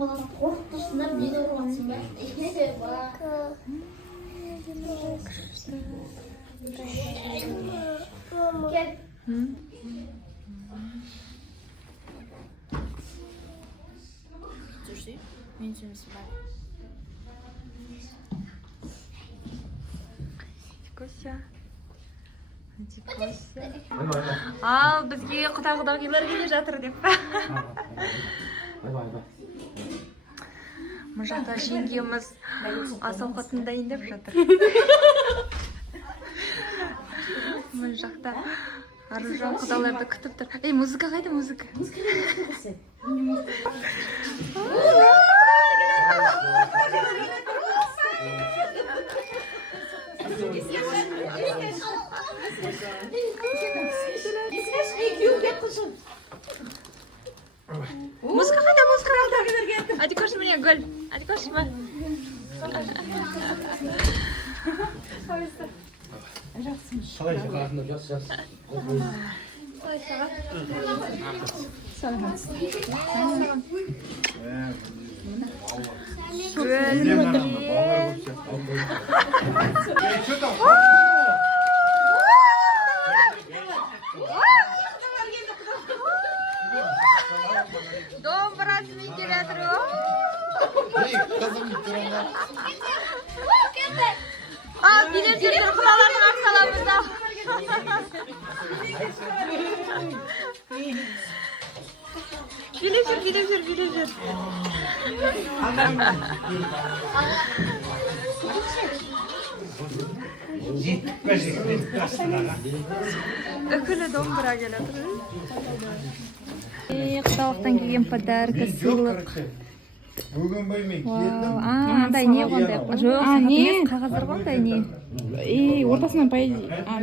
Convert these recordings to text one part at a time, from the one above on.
баласын қорқып тұрсыңдар, мені ұрып жатсың ба? Кел. Жүрші, мен жұмысы бар. Кося. Ал, бізге құдағылар келе жатыр деп. Мұн жақта жеңгеміз ас ауқатын дайындап жатыр. Мұн жақта Аружан құдаларды күтіп тұр. Ей, музыка қайда, музыка? Музыка қайда, музыка қайда? Hadi koş buraya Gül. Hadi koşma. Қалай жағасында жас. Домбырасымен келе жатыр. Ал, билеп жүрген құлалардың арқаламызда. Билеп жүр. Үкілі домбыра келе жатыр. Құдалықтан келген подарка, сыйлық. Бүгін бөлмей Андай не қондай? Жоқ, қағаздар қондай не? Ортасынан пайыз.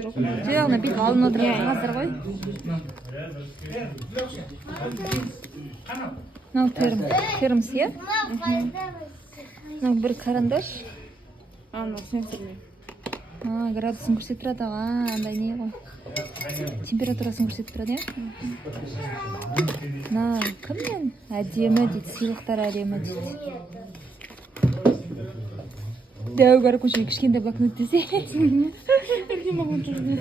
Жоқ. Жоғына бүйтіп алын отырған қағаздар ғой. Мынау термос, е? Мынау бір карандаш. Мынау сенсорлы. Градусын көрсетіп тұрады, андай не ғой? Температурасын көрсетіп тұрады, е? Кіммен? Әдемі дейді, сыйлықтар әдемі дейді. Дәу көшеге кішкентай блокнот десе. Әлге маған жүрген.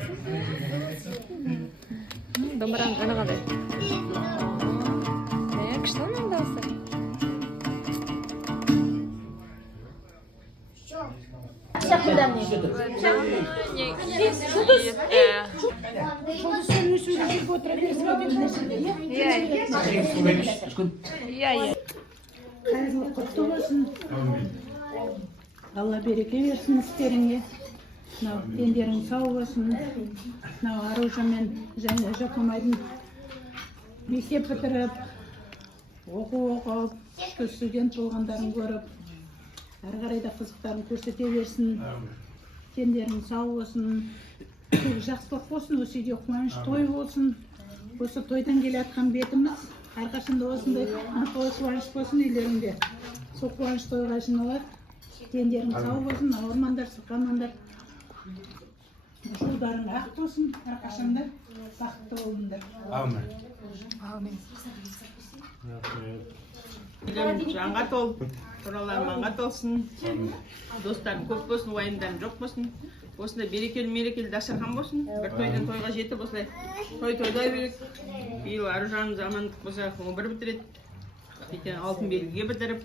Домбыраның үні қандай? Күшті оның дауысы. Қайырлы құтты болсын. Алла береке берсін істеріңе. Дендерің сау болсын. Аружан мен және Жақымайдың мектеп бітіріп, оқып, студент болғандарын көріп, әрі қарай да қызықтарын көрсете берсін. Дендерің сау болсын. Жақсылық болсын, осы үйде қуаныш той болсын. Осы тойдан келе жатқан бетіміз әрқашанда осындай той қуаныш болсын үйлеріңде. Сол қуаныш тойға жиналады. Дендерің сау болсын, ауырмандар, сырқамандар. Жолдарың ақ болсын, әрқашанда бақытты болыңдар. Аумин. Жанға толып, тұраларманға толсын, достарым көп болсын, уайымдарым жоқ болсын. Осындай берекелі дастархан болсын. Бір тойдан тойға жетіп, осылай той-тойдай берек. Биыл Аружанымыз амандық болса, 11 бітіреді. Алтын белгіге бітіріп,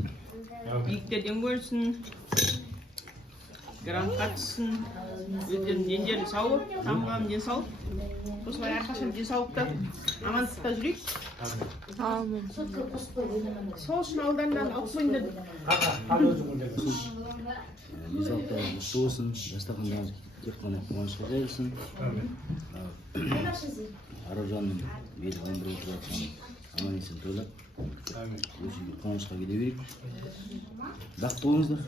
биіктерден көрсін, грантқа түссін. Өздерінің дендерін сауы, тамғанын ден сауы. Осылай әрқашан денсаулықта, амандықта жүрейік. Сол үшін ауданнан алып қойыңдар. Денсаулықта мықты болсын, дастархандағы тек қана қуанышқа қойылсын. Аружанның беті қандырып отырып жатқан аман есен тойлап, осы үйге қуанышқа келе берейік. Бақытты болыңыздар.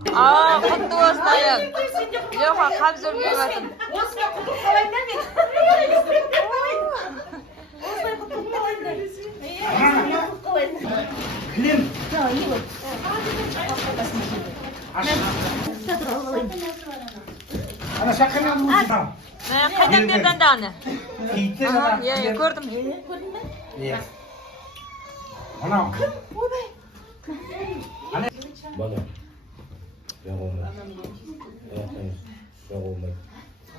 Құтты болсын айым. Жоға, қабыз өргей батым. Осыны құтып қалайындар мен. Осылай құтып қалайындар. Кілем. Ана шақырған мұзда. Қайдан берді анда аны? Кейтті ғана. Көрдім. Иә. Мынау. Бала. Жоқ болмайды. Жоқ болмайды.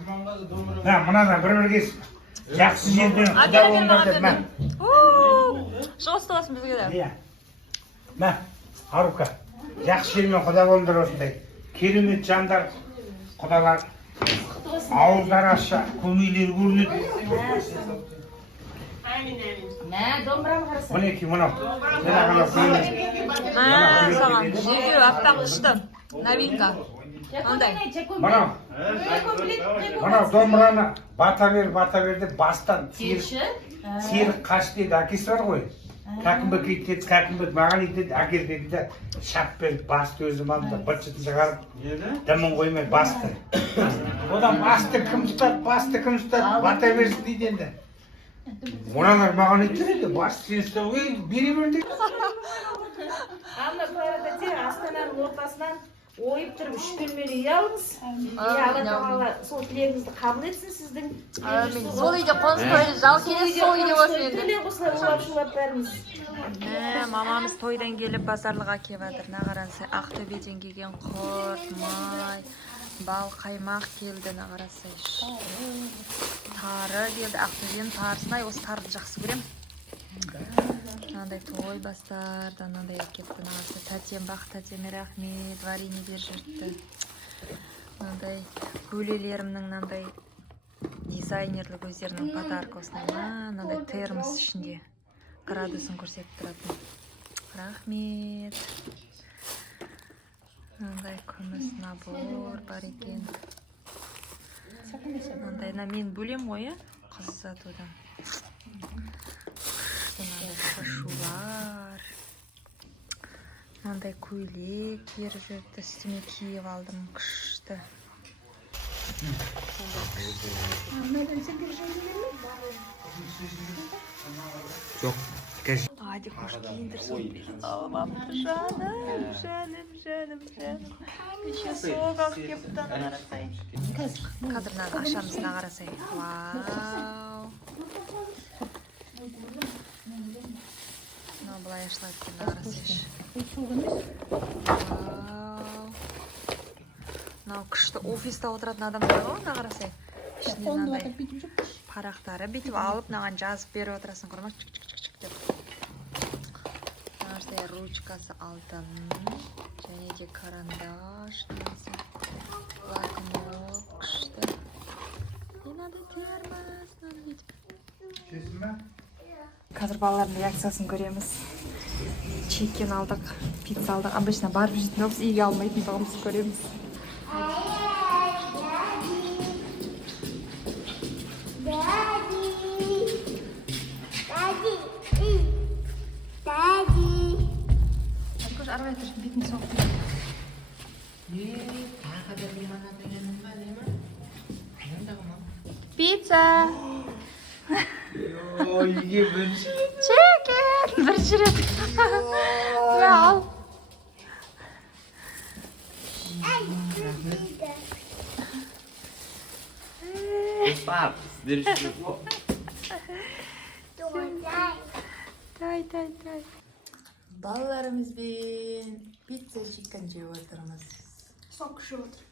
Мынаны бір-бірге жақсы жерден құда болыңдар деп. Шығыс болсын бізге де. Иә. Мә, Арука. Жақсы жермен құда болыңдар осындай. Керемет жандар, құдалар. Ауыздар ашса, көмейлер көрінеді. Мә, домбыраны қараса. Мінекей мынау. Саған Жеге аппақ ұшты. Новинка. Андай. Мынау домбыраны бата бер деп бастан сиыр қаш дейді, әкесі бар ғой. Кәкімбек етеді, Кәкімбек маған етеді, әкел деді де шап беріп басты өзім алды, бытшытын шығарып, дымын қоймай басты. Одан басты кім ұстады, бата берсін дейді енді. Оналар маған етеді, басты сен ұстау, бере бер дейді. Ана қайрата астананың ортасынан ойып тұрып үш бөлмелі үй алыңыз. Алла тағала сол тілегіңізді қабыл етсін сіздің. Сол үйде қоныс тойды жал келесі сол үйде болсын енді. Тілек осылай улап-шулап бәріміз. Мамамыз тойдан келіп базарлыға келіп жатыр. Нағарасы Ақтөбеден келген құрт, май, бал, қаймақ келді. Нағарасы тары келді. Ақтөбенің тарысына, осы тарды жақсы көрем. Мынандай той бастарда мынандай әкетті. Нағарасы тәтем бақ, тәтеме рахмет, варенье бер жүртті. Мынандай көлелерімнің мынандай дизайнерлік өздерінің подарка осындай. Мынандай термос ішінде градусын көрсетіп тұратын. Рахмет. Мынандай күміс набор бар екен. Мындай мен бөлем ғой, қыз ұзатудан. Мынандай шашулар. Мынандай көйлек беріп жүрді, үстіме киіп алдым, күшті. Жоқ, кәж. Hadi hoş giyindirsin. Allah'ım canım. Еще soğuk yapıdan arasayın. Kadınlar akşamısına arasayın. Vau. Мынау былай ашылады екен, қарасайшы. Мынау күшті офиста отыратын адамдар ғой, мына қарасай. Ішінде мынандай парақтары бүйтіп алып, мынаған жазып беріп отырасың, құрма чик-чик-чик деп. Мынандай ручкасы алтын, және де карандаш, блокнот күшті. Мынандай термос, мынаны бүйтіп. Қазір балалардың реакциясын көреміз. Чикен алдық, пицца алдық. Обычно барып жейтін жоқпыз, үйге алмайтын тұғымыз көреміз. Көш арбай тұрсын, бетін соқты. Пицца! Үйге бірінші. Чикен! Бірінші рет. Ал. Пап, сіздер үшін. Тай. Балаларымызбен пицца чикен жеп отырмыз. Соңғы шоу отыр.